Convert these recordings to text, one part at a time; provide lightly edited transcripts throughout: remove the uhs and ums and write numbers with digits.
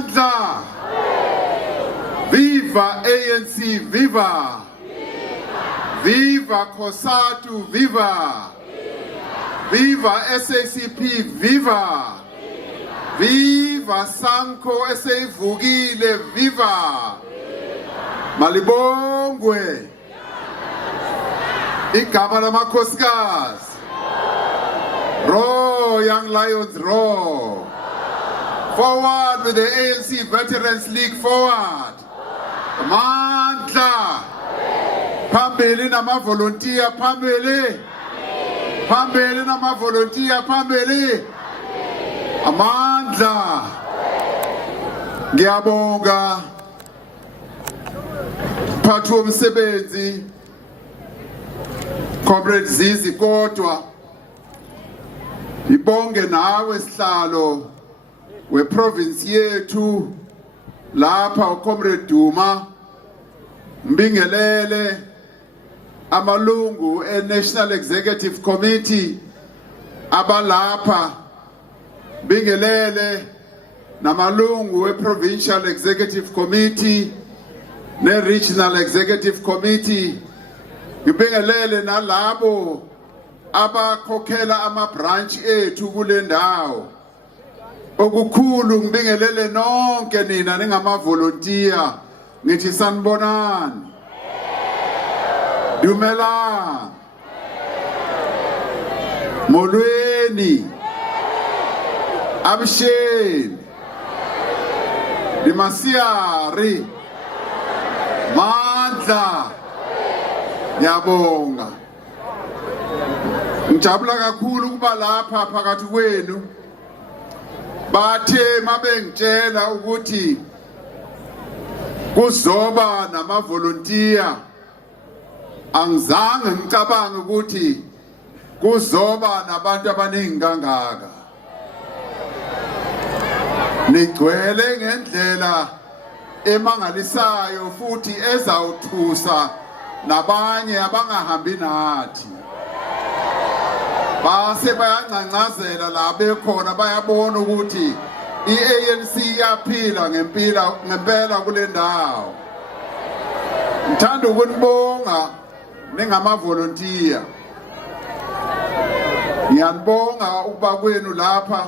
Amandla. Viva ANC, viva. Viva COSATU, viva. Viva SACP, viva. Viva Sanko Esevugile, viva. Malibongwe. Igama lamakhosikazi. Roar, young lions, roar. Forward with the ANC Veterans League, forward. Amandla. Phambili namavolontiya, phambili. Phambili namavolontiya, phambili. Amandla. Ngiyabonga. Phathu womsebenzi. Comrade Zizi kodwa. Ibonge nawe sihlalo weprovince yethu lapha uComrade Duma. Mbingelele amalungu eNational Executive Committee abalapha. Mbingelele namalungu weProvincial Executive Committee neRegional Executive Committee. Ngibingelele nalabo abakhokhela ama-branch ethu kule ndawo. Okukhulu ngibingelele nonke nina ningama-volunteer. Ngithi sanibonani. Dumelang. Molweni. Absheni. Dimasiyari. Mandla. Ngiyabonga. Ngijabula kakhulu ukuba lapha phakathi kwenu. Bathe mabengitshela ukuthi kuzoba namavolontiya, angizange ngicabange ukuthi kuzoba nabantu abaningi kangaka. Nigcwele ngendlela emangalisayo futhi ezawuthusa nabanye abangahambi nathi. Base bayancancazela la bekhona bayabona ukuthi iANC iyaphila ngempela kule ndawo. Ngithanda ukunibonga ningamavolontiya. Ngiyanibonga ukuba kwenu lapha.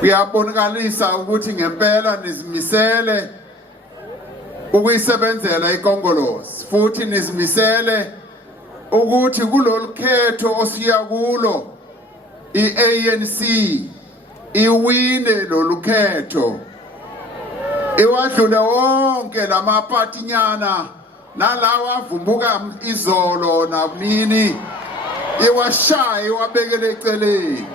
Kuyabonakalisa ukuthi ngempela nizimisele ukuyisebenzela iKongolosi futhi nizimisele ukuthi kulolu khetho osiya kulo iANC iwine lolu khetho. Iwadlule wonke lamapatinyana nalawa avumbuka izolo nabunini. Iwashaya iwabekele eceleni.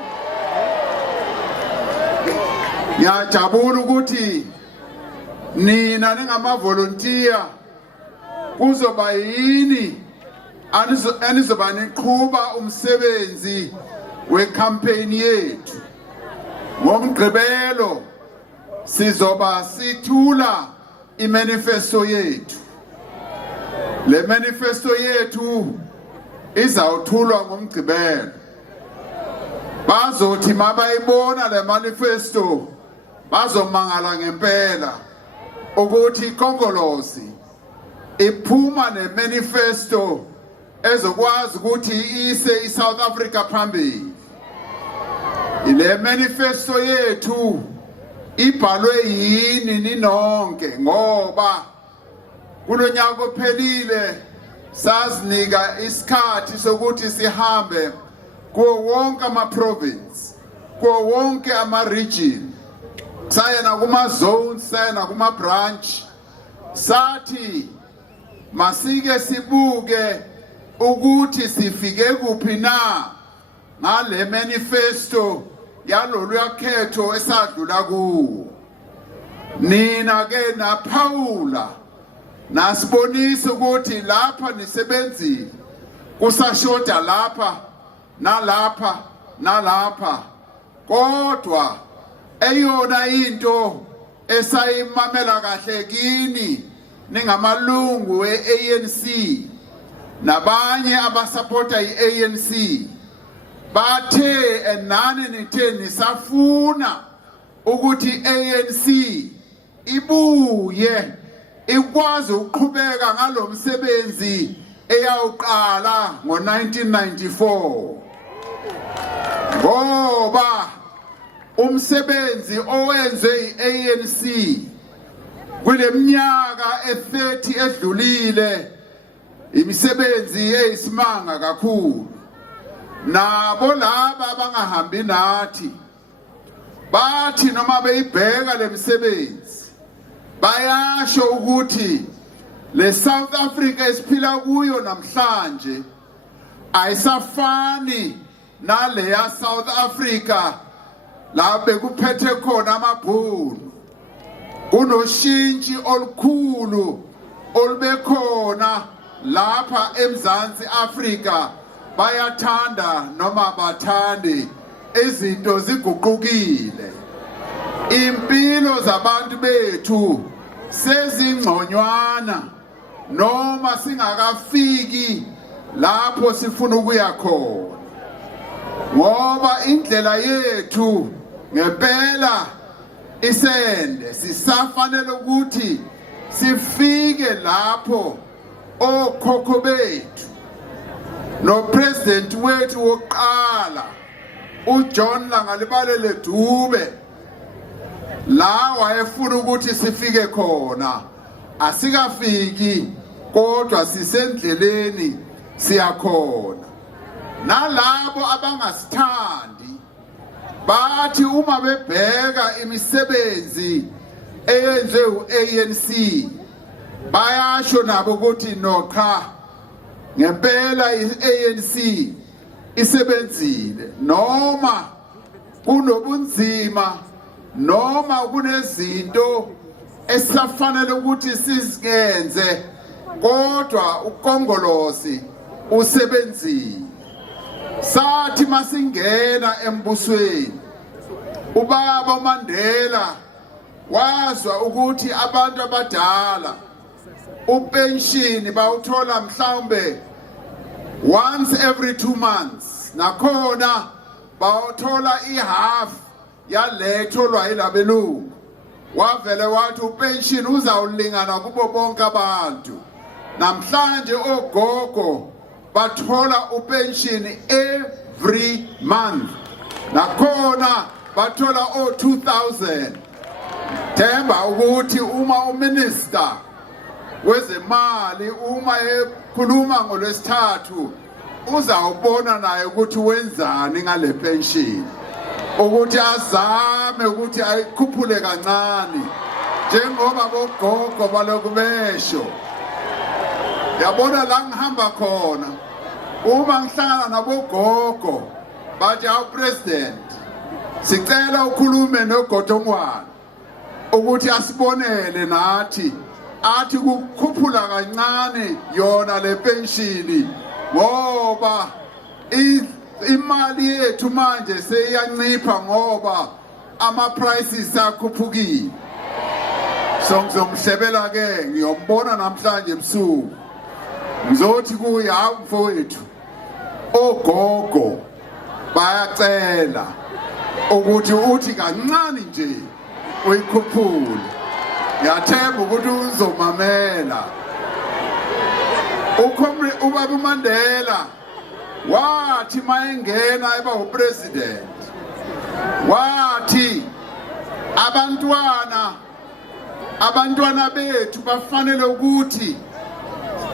Ngiyajabula ukuthi nina ningamavolontiya kuzoba yini anizoba niqhuba umsebenzi wecampaign yethu. Ngomgqibelo sizoba sithula imanifesto yethu. Le manifesto yethu izawuthulwa ngomgqibelo. Bazothi mabayibona le manifesto bazomangala ngempela ukuthi iKongolosi iphuma nemanifesto ezokwazi ukuthi ise iSouth Africa phambili. Ile manifesto yethu ibhalwe yini ninonke ngoba kulonyaka ophelile sazinika isikhathi sokuthi sihambe kuwo wonke ama-province, kuwo wonke ama-region, saya nakuma-zones, saya nakuma-branch. Sathi masike sibuke ukuthi sifike kuphi na ngale manifesto yalolu yakhetho esadlula kuwo. Nina ke naphawula nasibonisa ukuthi lapha nisebenzile, kusashoda lapha nalapha nalapha. Kodwa eyona into esayimamela kahle kini ningamalungu eANC nabanye abasupporta iANC bathe enani nithe nisafuna ukuthi ANC ibuye ikwazi ukuqhubeka ngalomsebenzi eyawuqala ngo1994 ngoba umsebenzi owenze iANC kuleminyaka e30 edlulile imisebenzi eyisimanga kakhulu nabo laba abangahambi nathi bathi noma beyibheka lemisebenzi bayasho ukuthi le South Africa esiphila kuyo namhlanje ayisafani nale ya South Africa la bekuphethe khona amabhunu kunoshintshi olukhulu olubekhona lapha eMzansi Afrika bayathanda noma bathande izinto ziguqukile impilo zabantu bethu sezingconywana noma singakafiki lapho sifuna ukuya khona ngoba indlela yethu ngempela isende sisafanele ukuthi sifike lapho okhokho bethu no president wethu wokuqala uJohn Langalibalele Dube la wayefuna ukuthi sifike khona asikafiki kodwa sisendleleni siyakhona nalabo abangasithandi bathi uma bebheka imisebenzi eyenze uANC bayasho nabo ukuthi nokha ngempela iANC isebenzile noma kunobunzima noma kunezinto esifanele ukuthi sizenze kodwa ukongolosi usebenzile sathi masingena embusweni ubaba uMandela wazwa ukuthi abantu abadala upension bawuthola mhlawumbe once every 2 months nakhona bawuthola ihalf yaletholwa yilabelungu wavele wathi upension uzawulingana kubo bonke abantu namhlanje ogogo bathola upension every month nakhona bathola o2000 themba ukuthi uma uminister wezemali uma ekhuluma ngolwesithathu uzawubona naye ukuthi wenzani ngale pension ukuthi azame ukuthi ayikhuphule kancane njengoba bogogo balokhu besho yabona la ngihamba khona uma ngihlangana nabogogo bathi awu president sicela ukhulume noGotongwana ukuthi asibonele nathi athi kukhuphula kancane yona le pension ngoba imali yethu manje seyancipha ngoba ama prices akhuphukile so ngizomhlebela ke ngiyombona namhlanje ebusuku ngizothi kuye hawu mfowethu ogogo bayacela ukuthi uthi kancane nje uyikhuphule yathemba ukuthi uzomamela ubaba uMandela wathi mayengena eba upresident wathi abantwana bethu bafanele ukuthi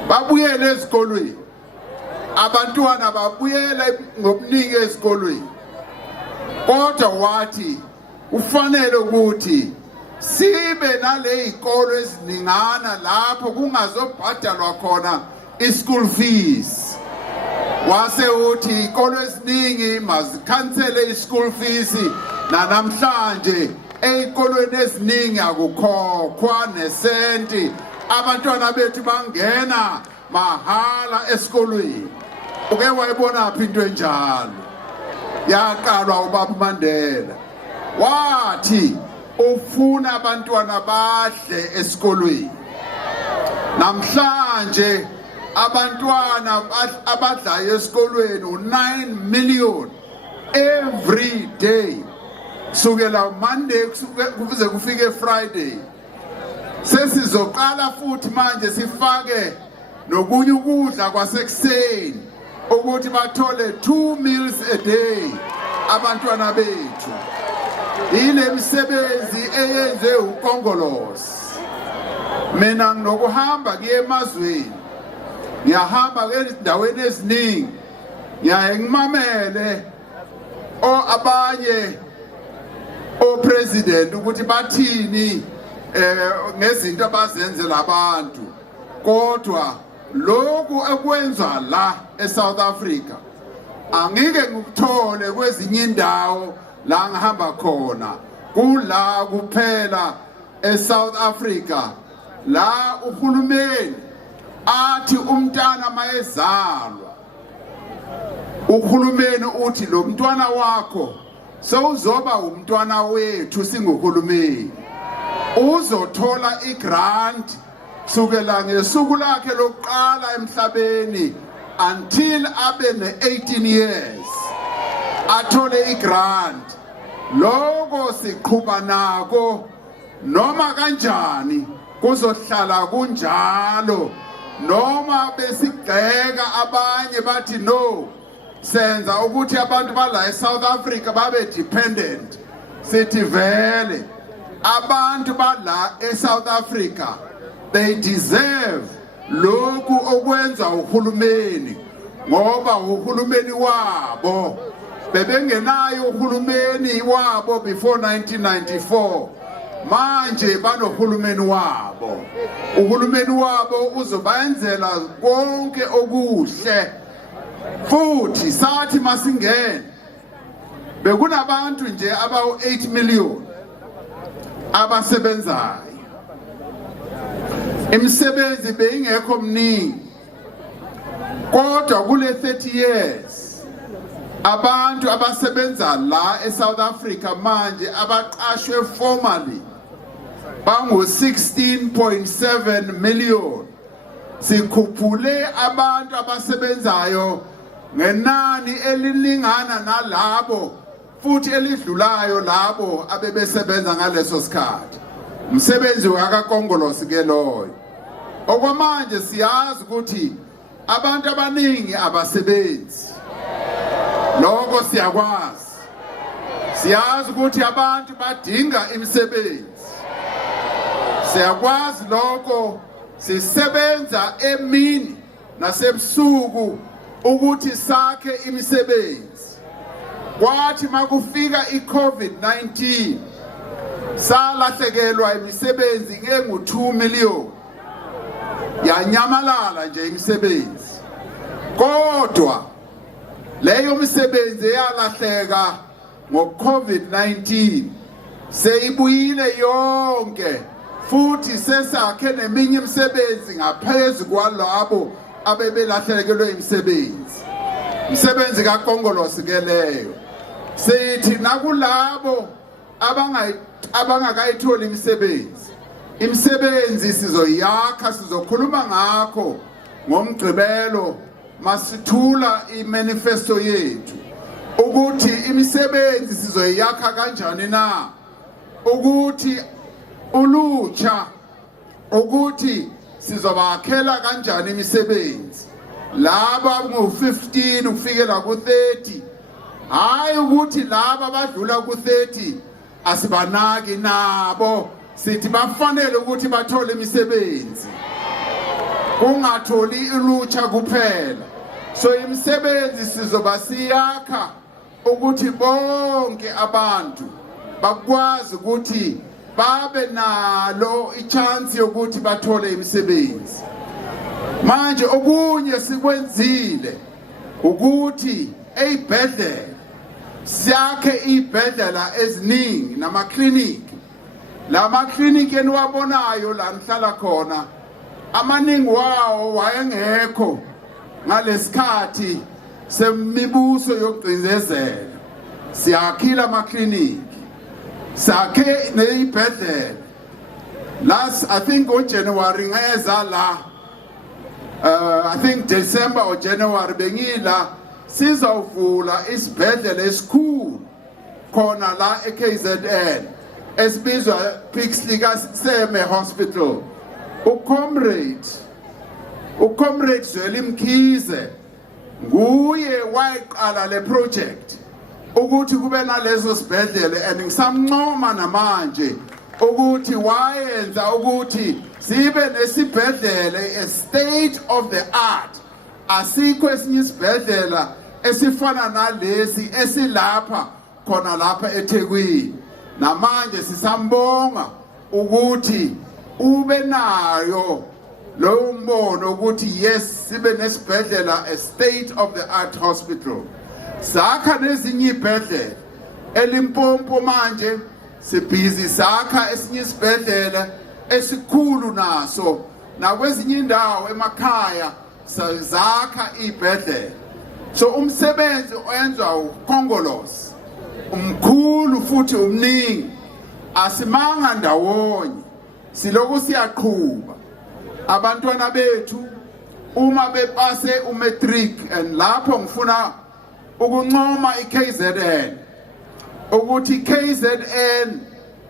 babuyele ezikolweni abantwana babuyele ngobuningi ezikolweni kodwa wathi ufanele ukuthi sibe nale izikolo eziningana lapho kungazobhadalwa khona ischool fees wase uthi izikolo eziningi mazikhansele ischool fees namhlanje ezikolweni eziningi akukhokhwa nesenti abantwana bethu bangena mahala esikolweni uke wayibona phi into enjalo yaqalwa ubaba uMandela wathi ufuna abantwana badle esikolweni namhlanje abantwana abadlayo esikolweni u9 million every day sukela Monday kuze kufike Friday. Sesizoqala futhi manje sifake nokunye ukudla kwasekuseni ukuthi bathole 2 meals a day abantwana bethu. Ile misebenzi eyenze uKongolosi. Mina nginokuhamba kuye emazweni. Ngiyahamba endaweni eziningi. Ngiyaye ngimamele abanye president ukuthi bathini ngezinto abazenzela abantu. Kodwa lokhu ekwenza la eSouth Africa angike ngikuthole kwezinye indawo la ngihamba khona. Kula kuphela eSouth Africa la uhulumeni athi umntana mayezalwa, uhulumeni uthi lo mntwana wakho sewuzoba umntwana wethu singuhulumeni, uzothola igrant sukela ngesuku lakhe lokuqala emhlabeni until abe ne-18 years athole igrant. Lokho siqhubha nako noma kanjani kuzohlala kunjalo, noma besigxeka abanye bathi no senza ukuthi abantu bala eSouth Africa babe dependent. Sithi vele abantu bala eSouth Africa they deserve lokhu okwenza uhulumeni, ngoba uhulumeni wabo bebengenayo uhulumeni wabo before 1994. Manje banohulumeni wabo. Uhulumeni wabo uzobayenzela konke okuhle. Futhi sathi masingene bekunabantu nje abawu 8 million abasebenzayo. Imisebenzi beyingekho mningi. Kodwa kule 30 years abantu abasebenza la eSouth Africa manje abaqashwe formally bangu 16.7 million. Sikhuphule abantu abasebenzayo ngenani elilingana nalabo futhi elidlulayo labo abebesebenza ngaleso sikhathi. Umsebenzi wakaKongolosi ke loyo. Okwamanje siyazi ukuthi abantu abaningi abasebenzi. Lokho siyakwazi. Siyazi ukuthi abantu badinga imisebenzi. Siyakwazi lokho. Sisebenza emini nasebusuku ukuthi sakhe imisebenzi. Kwathi makufika iCovid-19 salahlekelwa imisebenzi ngengu 2 million. Yanyamalala nje imisebenzi. Kodwa leyo misebenzi eyalahleka ngoCovid-19 seyibuyile yonke. Futhi sesakhe neminye imisebenzi ngaphezulu kwalabo abebelahlekelwe imisebenzi. Imisebenzi kaKongolosi ke leyo. Sithi nakulabo abangakayitholi imisebenzi. Imisebenzi sizoyakha, sizokhuluma ngakho ngomgqibelo masithula imanifesto yethu. Ukuthi imisebenzi sizoyakha kanjani na? Ukuthi ulutsha ukuthi sizobakhela kanjani imisebenzi laba ngo15 ufikela ku30, hayi ukuthi laba abadlula ku30 asibanaki nabo. Sithi bafanele ukuthi bathole imisebenzi, kungatholi ulutsha kuphela. So imisebenzi sizoba siyakha ukuthi bonke abantu bakwazi ukuthi babe nalo ichance yokuthi bathole imisebenzi. Manje okunye sikwenzile ukuthi eyibhedlela siyakhe ibhedlela eziningi namakliniki. Lama kliniki eniwabonayo la nihlala khona amaningi wawo wayengekho ngalesikhathi semibuso yokugcinezela. Siyakhila amakliniki, sakhe neibhedlela. Last I think on January ngeza la I think December or January bengila sizawuvula isibhedlela esikhulu khona la eKZN esibizwa Pixley Seme Hospital. uComrade Zweli Mkhize nguye wayiqala le project ukuthi kube nalezo sibhedlela, and ngisamncoma namanje ukuthi wayenza ukuthi sibe nesibhedlela a state of the art. Asikho esinye isibhedlela esifana nalesi esilapha khona lapha eThekwini. Namanje sisambonga ukuthi ube nayo lo mbono ukuthi yes sibe nesibhedlela a state of the art hospital. Sakha nezinye ibhedlela eLimpopo manje sibhizi sakha esinye isibhedlela esikhulu naso, nakwezinye indawo emakhaya zakha ibhedlela. So umsebenzi oyenziwa uKhongolose umkhulu futhi umningi, asimanga ndawonye, siloku siyaqhubha. Abantwana bethu uma bepase umatric, and lapho ngifuna ukuncoma iKZN ukuthi iKZN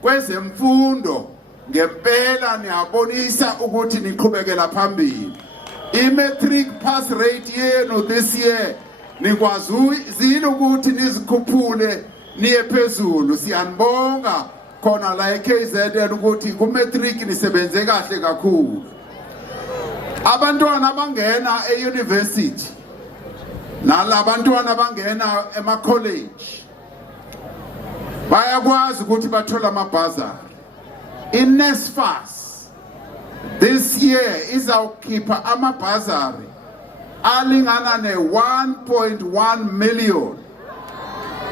kwezemfundo ngempela niyabonisa ukuthi niqhubekela phambili. I-matric pass rate yenu this year nikwazile ukuthi nizikhuphule niye phezulu. Siyanibonga khona la eKZN ukuthi ku-matric nisebenze kahle kakhulu. Abantwana abangena e-university nalabantwana abangena ema-college bayakwazi ukuthi bathole amabhazari. I-NSFAS this year izawukhipha amabhazari alingana ne-1.1 million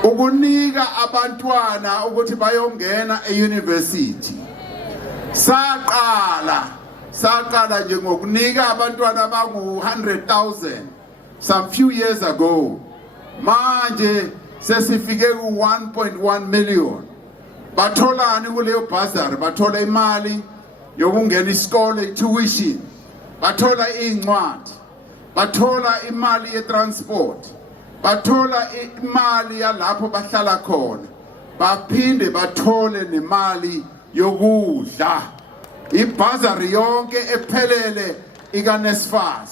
ukunika abantwana ukuthi bayongena e-university. Saqala nje ngokunika abantwana abangu-100,000 some few years ago. Manje sesifike ku-1.1 million. Batholani kuleyo bazari? Bathola imali yokungena isikole, i-tuition, bathola iy'ncwadi, bathola imali ye-transport, bathola imali yalapho bahlala khona, baphinde bathole nemali yokudla. Ibhazari yonke ephelele ikaNSFAS.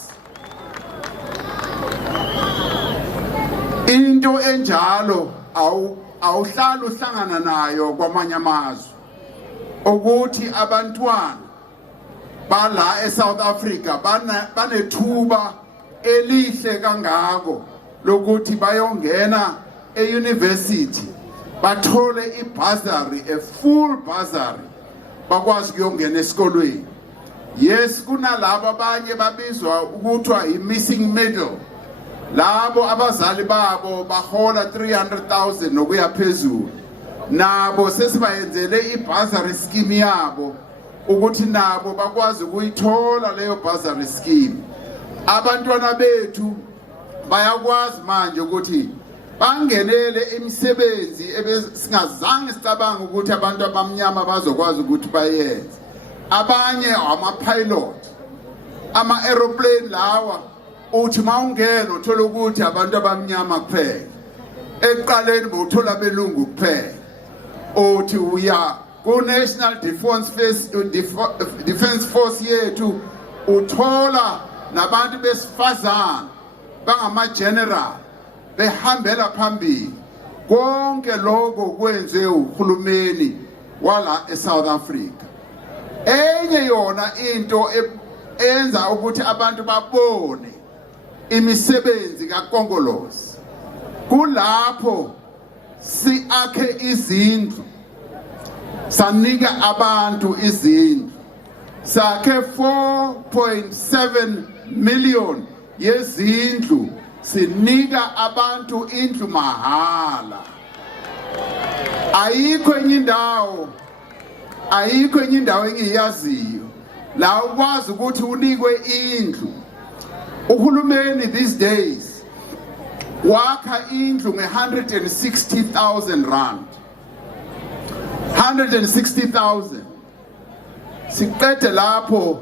Into enjalo awuhlala uhlangana nayo kwamanye amazwe, ukuthi abantwana bala eSouth Africa banethuba elihle kangako lokuthi bayongena e-university, bathole ibhazari, a full bursary, bakwazi ukuyongena esikolweni. Yes, kunalabo abanye babizwa ukuthiwa i-missing middle, labo abazali babo bahola 300,000 nokuya phezulu. Nabo sesibayenzele i-bursary scheme yabo ukuthi nabo bakwazi ukuyithola leyo bursary scheme. Abantwana bethu bayakwazi manje ukuthi bangenele imisebenzi ebesingazange sicabanga ukuthi abantu abamnyama bazokwazi ukuthi bayenze. Abanye ama-pilot, ama-aeroplane lawa, uthi mawungena uthola ukuthi abantu abamnyama kuphela. Ekuqaleni bowuthola abelungu kuphela. Uthi uya ku-National Defence Force yethu uthola nabantu besifazane bangama-general behambela phambili. Konke lokho kwenziwe uhulumeni wala eSouth Africa. Enye yona into enza ukuthi abantu babone imisebenzi kaKhongolose, kulapho siakhe izindlu, sanika abantu izindlu, sakhe 4.7 million yezindlu, sinika abantu indlu mahala. Ayikho enye indawo engiyaziyo la ukwazi ukuthi unikwe indlu. Uhulumeni these days wakha indlu nge-160,000 rand. 160,000. Siqede lapho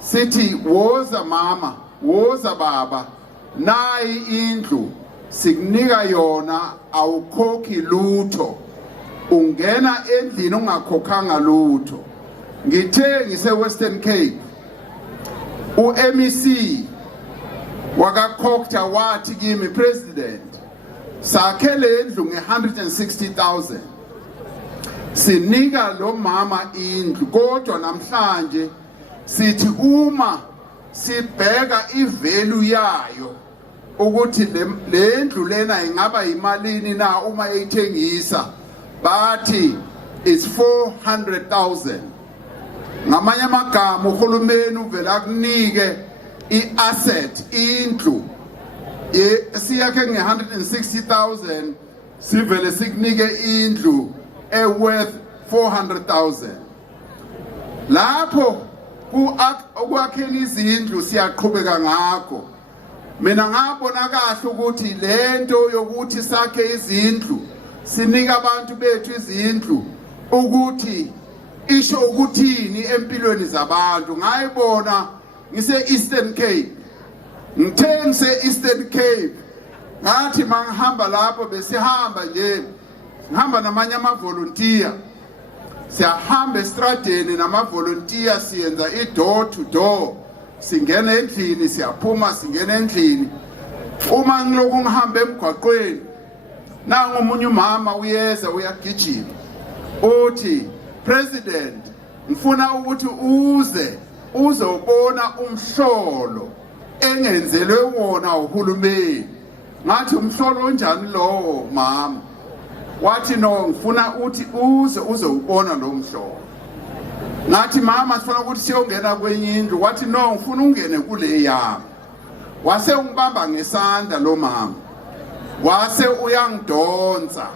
sithi woza mama, woza baba, nayi indlu sikunika yona, awukhokhi lutho. ungena endlini ungakhokhanga lutho. Ngithe ngise Western Cape uMEC wakakhokha wathi kimi president sakhele indlu nge160,000 sinika lo mama indlu kodwa namhlanje sithi uma sibheka ivalue yayo ukuthi le ndlu lena ingaba imalini na uma eyithengisa bathi it's 400,000. Ngamanye amagama uhulumeni uvela akunike iasset indlu siyakhe nge160,000 sivele sikunike indlu worth 400,000. Lapho ukwakheni izindlu siyaqhubeka ngakho. Mina ngabona kahle ukuthi lento yokuthi sakhe izindlu sinika abantu bethu izindlu ukuthi isho ukuthini empilweni zabantu. Ngayibona ngise Eastern Cape. Ngithe ngise Eastern Cape ngathi mangihamba lapho besihamba nje ngihamba namanye ama-volunteer siyahamba estradeni nama-volunteer siyenza i-door to door singena endlini siyaphuma singena endlini. Uma ngiloku ngihamba emgwaqweni nangu umunye umama uyeza uyagijima uthi president ngifuna ukuthi uze ubona umhlolo engenzelwe wona uhulumeni. Ngathi umhlolo onjani lowo mama? Wathi no ngifuna uthi uze ubona lo mhlolo. Ngathi mama sifuna ukuthi siyongena kwenye indlu. Wathi no ngifuna ungene kule yami. Wase ungibamba ngesandla lo mama wase uyangidonsa.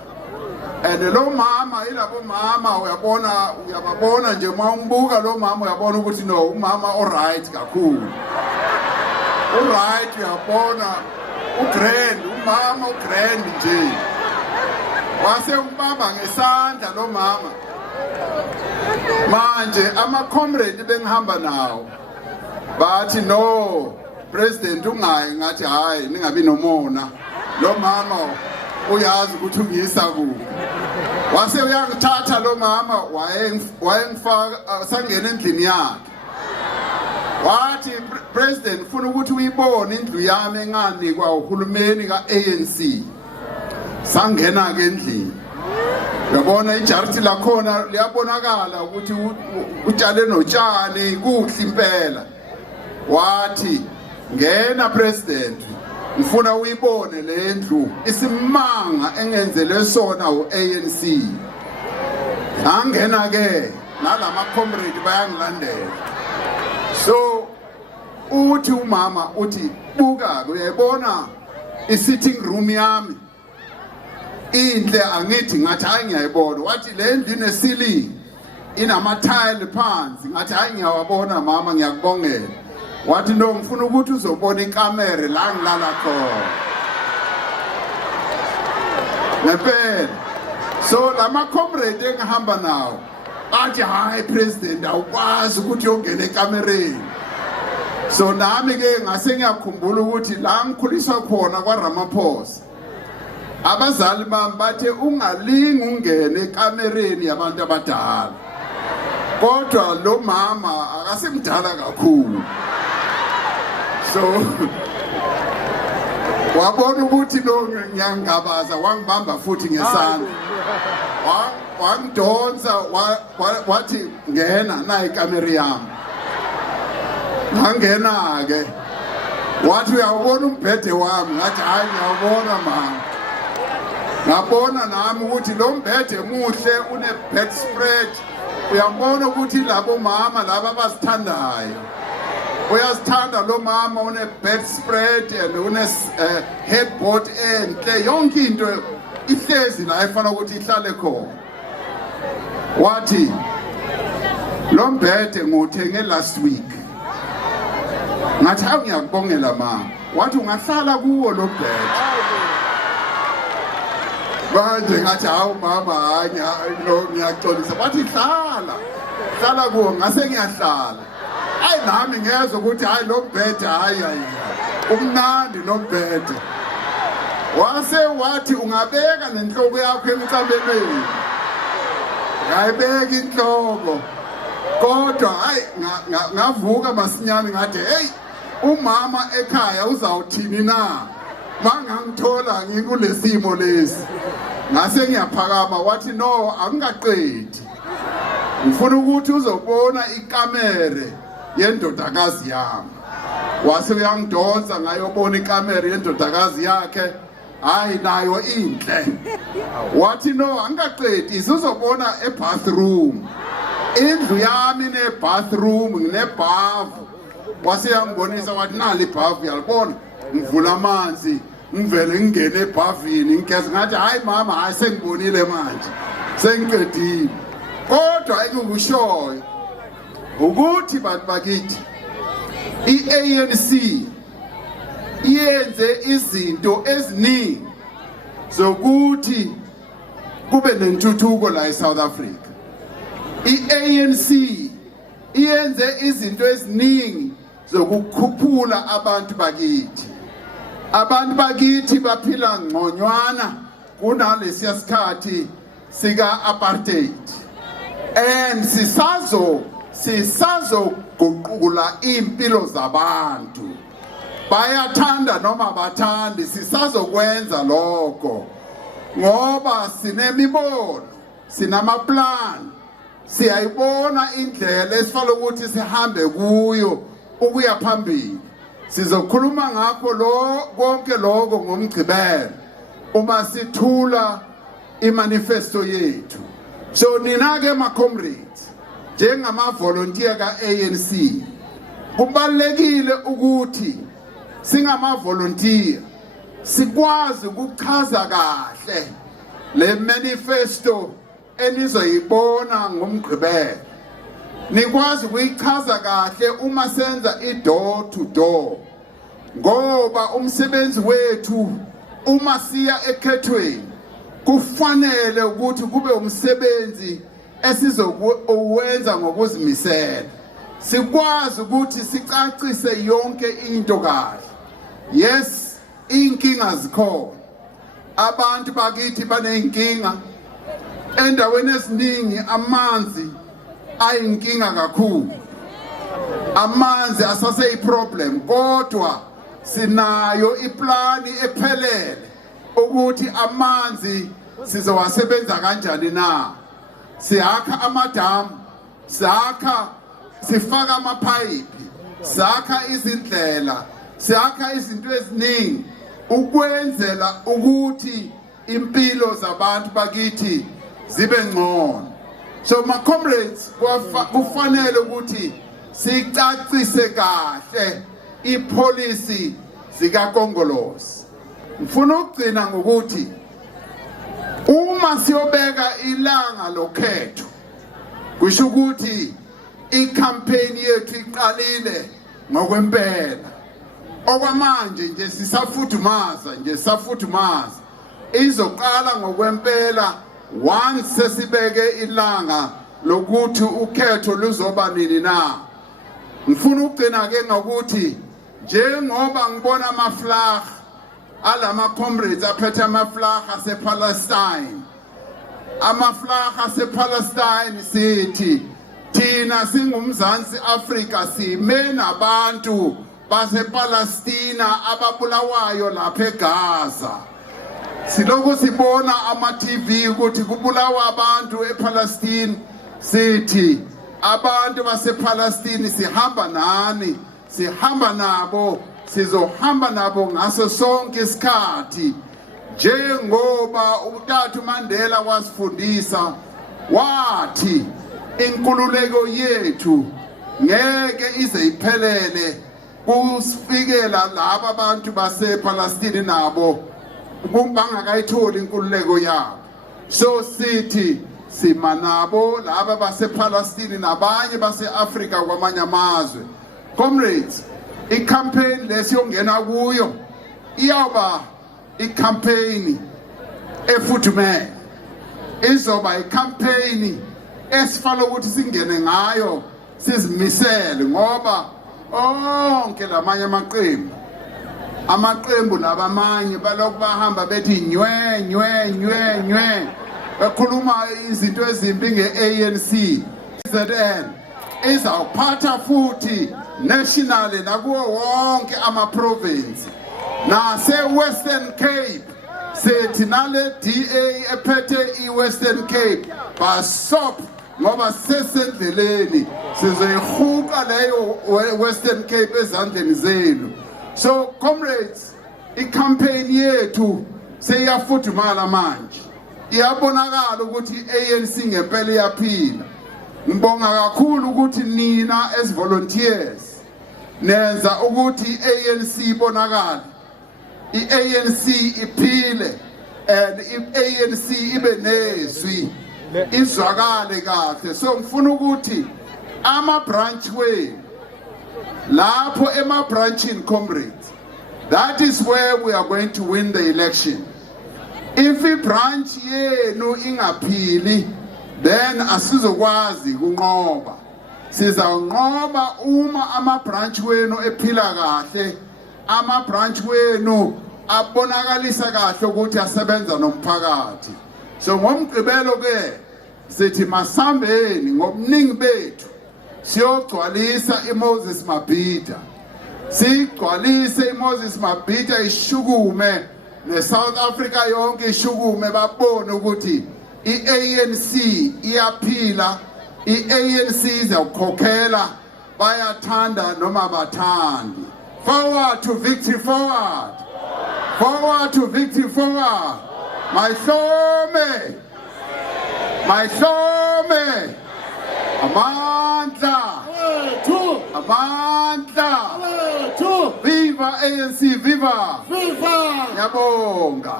And lo mama ilabo mama uyababona nje uma umbuka lo mama uyabona ukuthi no umama alright kakhulu. Alright uyabona umama ugrand nje. Wase umbamba ngesandla lo mama. Manje ama-comrade bengihamba nawo bathi no president ungayi. Ngathi hayi ningabi nomona lo mama uyazi ukuthi ungisa kuphi. Wase uyangithatha lo mama wayengifaka sangena endlini yakhe. Wathi president ufuna ukuthi uyibone indlu yami enganikwa uhulumeni ka-ANC. Sangena ke endlini. Uyabona ijariti lakhona liyabonakala ukuthi utshale notshani kuhle impela. Wathi ngena president ngifuna uyibone le ndlu isimanga engenzelwe sona u-ANC. Angena ke nalama comrade bayangilandela. So uthi umama uthi buka uyayibona i-sitting room yami inhle angithi ngathi hayi ngiyayibona. Wathi le ndlu ine-ceiling inama-tile phansi. Ngathi hayi ngiyawabona mama ngiyakubongela. Wathi no ngifuna ukuthi uzobona ikamera la ngilala khona ngempela. So lama comrade engihamba nawo bathi hayi president awukwazi ukuthi uyongena ekamereni. So nami ke ngase ngiyakhumbula ukuthi la ngikhuliswa khona kwa Ramaphosa abazali bami bathe ungalingi ungene ekamereni yabantu abadala. Kodwa lo mama akasemdala kakhulu. So wabona ukuthi lo ngiyangabaza wangibamba futhi ngesandla. Wangidonsa wathi ngena na ikamera yami. Ngangena ke. Wathi uyawubona umbhede wami. Ngathi hayi ngiyawubona mama. Ngabona nami ukuthi lo mbhede muhle une bedspread. Uyabona ukuthi labo mama laba abasithandayo. Uyasithanda lo mama une bedspread and une headboard enhle yonke into ihlezi la efana ukuthi ihlale khona. Wathi lo mbhede nguthenge last week. Ngathi hawu ngiyakubongela mama. Wathi ungahlala kuwo lo mbhede. Manje ngathi hawu mama hayi ngiyaxolisa. Wathi hlala kuwo. Ngase ngiyahlala. Hayi nami ngezwe ukuthi hayi lo mbhede hayi umnandi lo mbhede. Wase wathi ungabeka nenhloko yakho emicabelweni. ngayibeka inhloko kodwa hayi ngavuka masinyane ngathi hey umama ekhaya uzawuthini na mangangithola ngikulesimo lesi ngase ngiyaphakama wathi no angingaqedi ngifuna ukuthi uzobona ikamere yendodakazi yami wase uyangidonsa ngayobona ikamere yendodakazi yakhe hayi nayo inhle wathi no angingaqedi uzobona ebathroom indlu yami nebathroom nginebhavu wase yangibonisa wathi nali ibhavu yalibona ngivula amanzi ngivele ngingene ebhavini ngigeza ngathi hayi mama hayi sengibonile manje sengiqedile kodwa engikushoyo ukuthi bantu bakithi i-ANC yenze izinto eziningi zokuthi kube nentuthuko la eSouth Africa. I-ANC yenze izinto eziningi zokukhuphula abantu bakithi. Abantu bakithi baphila ngconywana kunalesiya sikhathi sika apartheid. And sisazoguqula impilo zabantu. Bayathanda noma bathandi sisazokwenza lokho ngoba sinemibono sinamaplan siyayibona indlela esifala ukuthi sihambe kuyo ukuya phambili sizokhuluma ngakho konke lokho ngomgcibelo uma sithula imanifesto yethu so nina ke ma comrades njengama volunteer ka ANC kubalekile ukuthi singama volunteer sikwazi ukuchaza kahle le manifesto enizoyibona ngomgqibelo nikwazi ukuyichaza kahle uma senza i-door to door ngoba umsebenzi wethu uma siya ekhethweni kufanele ukuthi kube umsebenzi esizowenza ngokuzimisela sikwazi ukuthi sicacise yonke into kahle yes inkinga zikhona abantu bakithi baneyinkinga endaweni eziningi amanzi ayinkinga kakhulu amanzi asase iproblem kodwa sinayo iplani ephelele ukuthi amanzi sizowasebenza kanjani na siyakha amadamu sifaka amapayipi sakha izindlela sakha izinto eziningi ukwenzela ukuthi impilo zabantu bakithi zibe ngcono so my comrades kufanele ukuthi sicacise kahle ipolicy zikaKongolosi ngifuna ukugcina ngokuthi uma siyobeka ilanga lokhetho kusho ukuthi i-campaign yethu iqalile ngokwempela okwamanje nje sisafuthumaza izoqala ngokwempela once sesibeke ilanga lokuthi ukhetho luzoba nini na ngifuna ukugcina ke ngokuthi njengoba ngibona amaflag alama comrades aphethe amaflag asePalestine amaflag asePalestine sithi thina singumzansi Afrika sime nabantu basePalestina ababulawayo lapha eGaza siloko sibona ama TV ukuthi kubulawa abantu ePalestine sithi abantu basePalestine sihamba nani sihamba nabo sizohamba nabo ngaso sonke isikhathi njengoba uTata Mandela wasifundisa wathi inkululeko yethu ngeke ize iphelele kusifikela laba abantu basePalestine nabo bangakayitholi inkululeko yabo so sithi sima nabo laba basePalestine nabanye baseAfrika kwamanye amazwe comrades i-campaign lesiyongena kuyo iyaba i-campaign efuthumele izoba i-campaign esifala ukuthi singene ngayo sizimisele ngoba onke lamanye amaqembu labamanye balokhu bahamba bethi nywe bekhuluma izinto ezimbi nge-ANC. ZN izawuphatha futhi nationally nakuwo wonke ama-province. Nase-Western Cape, sethi nale DA ephethe i-Western Cape, basop ngoba sesendleleni sizoyihuqa leyo Western Cape ezandleni zenu. So comrades, i-campaign yethu seyiyafudumala manje. Iyabonakala ukuthi i-ANC ngempela iyaphila. Ngibonga kakhulu ukuthi nina as volunteers nenza ukuthi i-ANC ibonakale. I-ANC iphile and i-ANC ibe nezwi izwakale kahle. So ngifuna ukuthi ama-branch wenu lapho ema-branchini comrades, that is where we are going to win the election. If i-branch yenu ingaphili, then asizokwazi kunqoba. Sizanqoba uma ama-branch wenu ephila kahle, ama-branch wenu abonakalisa kahle ukuthi asebenza nomphakathi. So ngomgqibelo ke sithi masambeni ngobuningi bethu siyogcwalisa iMoses Mabhida. Sigcwalise iMoses Mabhida ishukume neSouth Africa yonke ishukume babone ukuthi i-ANC iyaphila, i-ANC izawukhokhela, bayathanda noma bathandi. Forward to victory, forward. Forward to victory, forward. Mahlome. Mahlome. Amandla. Amandla. Viva ANC, viva. Viva. Yabonga.